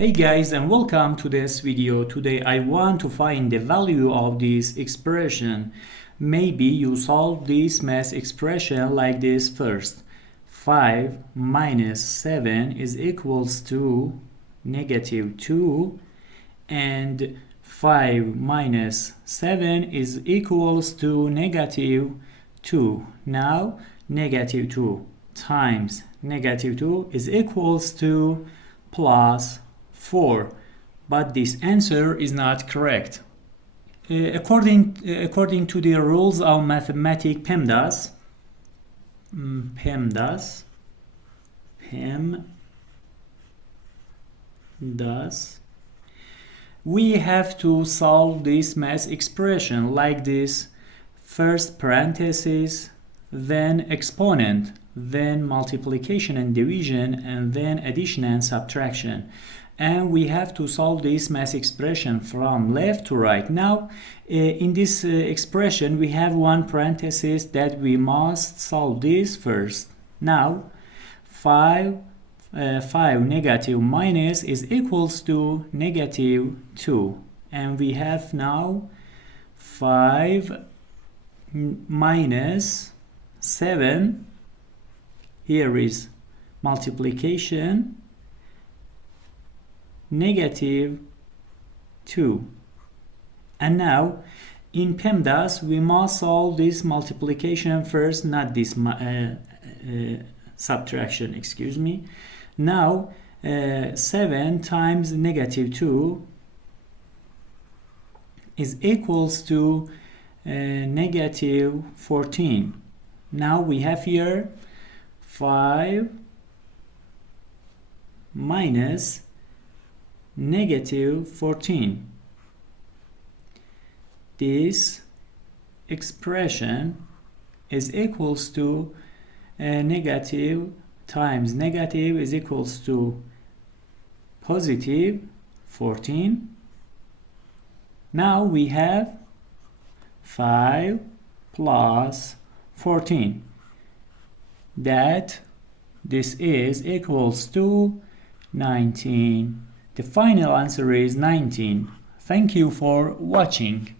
Hey guys, and welcome to this video. Today I want to find the value of this expression. Maybe you solve this math expression like this first. 5 minus 7 is equals to negative 2, and 5 minus 7 is equals to negative 2. Now negative 2 times negative 2 is equals to plus 4, but this answer is not correct. According to the rules of mathematics PEMDAS, we have to solve this math expression like this: first parenthesis, then exponent, then multiplication and division, and then addition and subtraction. And we have to solve this math expression from left to right. Now in this expression we have one parenthesis that we must solve this first. Now 5 negative minus is equals to negative 2, and we have now 5 minus 7. Here is multiplication, negative 2. And now in PEMDAS we must solve this multiplication first, not this subtraction, excuse me. Now 7 times negative 2 is equals to negative 14. Now we have here 5 minus negative 14. This expression is equals to negative times negative is equals to positive 14. Now we have 5 plus 14, that this is equals to 19. The final answer is 19. Thank you for watching.